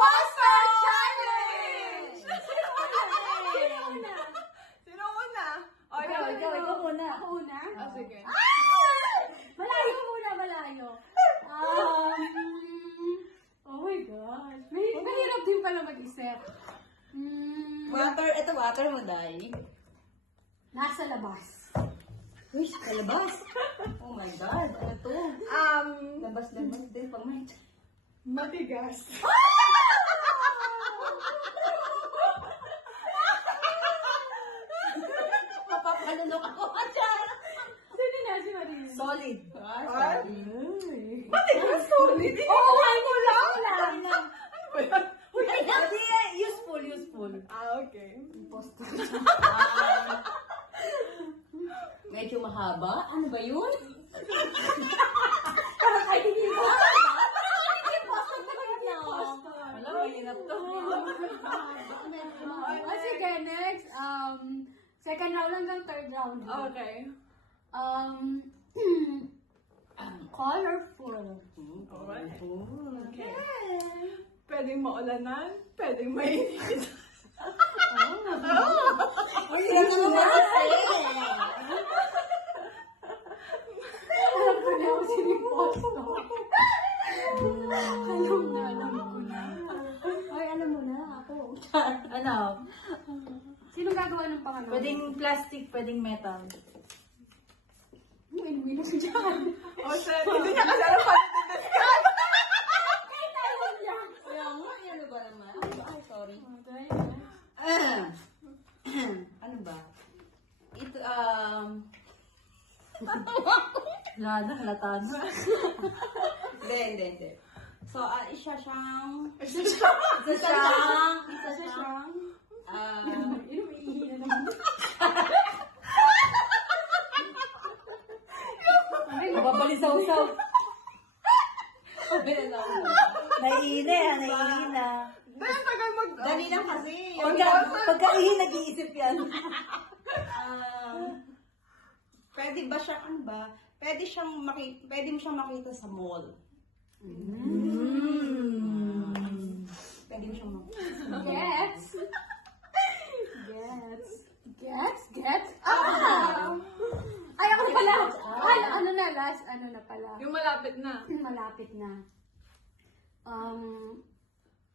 Imposter Challenge! Sino una? O, Ikaw muna. Ako una? sige. Malayo muna, malayo. Oh my gosh. Mahirap din pala mag-isip. Water mo, Day. Nasa labas. Uy, palabas. Oh my God, ano to? Labas-labas din pag may... Matigas. Mapapanunok ako. Sino na si Maria? Solid. Solid. Matigas, solid. Oo, ko lang. Ano ba yan? Hindi, useful. Okay. Imposter. Medyo mahaba. Ano ba yun? Ay, hindi ko. Imposter talaga niya. Wala, mahirap to. Sige, next. Second round hanggang third round. Okay. Colorful. Alright. Okay. Pwedeng maulanan, pwedeng mainit. Uy, hirap na naman. Alam ko na ako si Imposter. Alam ko na. Ay, alam mo na, ako. Ano? Sino gagawa ng pangalawa? Pwedeng plastic, pwedeng metal. Inuwi na siya dyan. O, shit. Hindi niya kasi alam paano tinaskan. Kaya nga, ano ba naman? Ay, sorry. Okay. Ano ba? Ito, halata na. Hindi. So, isa siyang, Inuwi na naman. Babalisaw-saw. Naiina. Dahil tagal mag... Dali lang kasi. Imposter. Pagkaihin, nag-iisip yan. Pwede ba siya, ano ba? Pwede mo siyang makita sa mall. Pwede mo siyang makita sa mall. Gets. Ay, ako na pala. Ano na, last, ano na pala. Yung malapit na. Malapit na.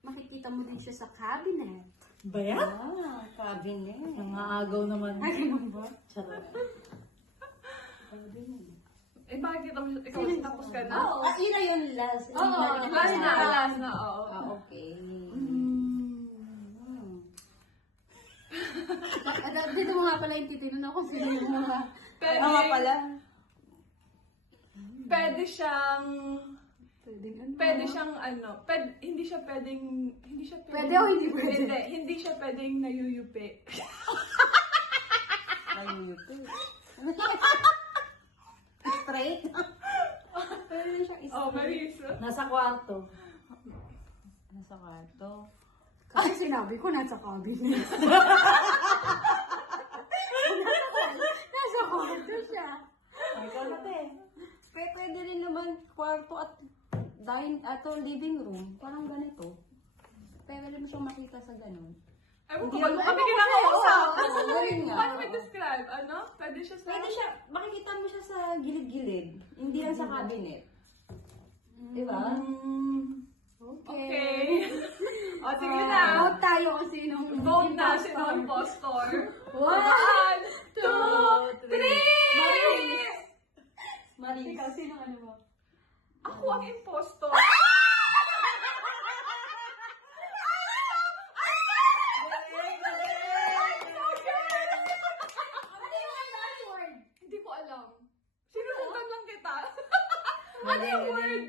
Makikita mo din siya sa cabinet. Ba yan? Cabinet. Nangaagaw naman. Ay, ganun ba? Charot. Eh, bakit ikaw tapos ka na? Oo. Yun na yun, last. Oo, Last na, oo. Okay. Dito mo nga pala yung titinun ako sino yung mga... Pala. Pwede siyang... Pwedeng Pwede siyang ano, hindi siya pwedeng... Pwede o hindi pwede? Hindi siya pwedeng nayuyupi. Nayuyupi. Straight? Pwede siya Oh, Marisa. Nasa kwarto. Kasi sinabi ko nasa cabinet. Nasa kwarto siya. Ay, ikaw na Pwede rin naman kwarto at living room. Parang ganito. Pwede mo siyang makita sa ganun. Ay, Hindi kung naman- kami kinakausap. Oo, yun nga. Paano may describe? Ano? Pwede siya sa... Pwede siya, makikita mo siya sa gilid-gilid. Hindi yan sa cabinet. Diba? Okay. O, sige na. Vote tayo kung sinong Vote na si Don Postor. 1, 1, 2, 3! Maris. Ikaw, sinong ano mo? Ako ang impostor. Hindi ko alam. Sinusugan lang kita. Ano yung word?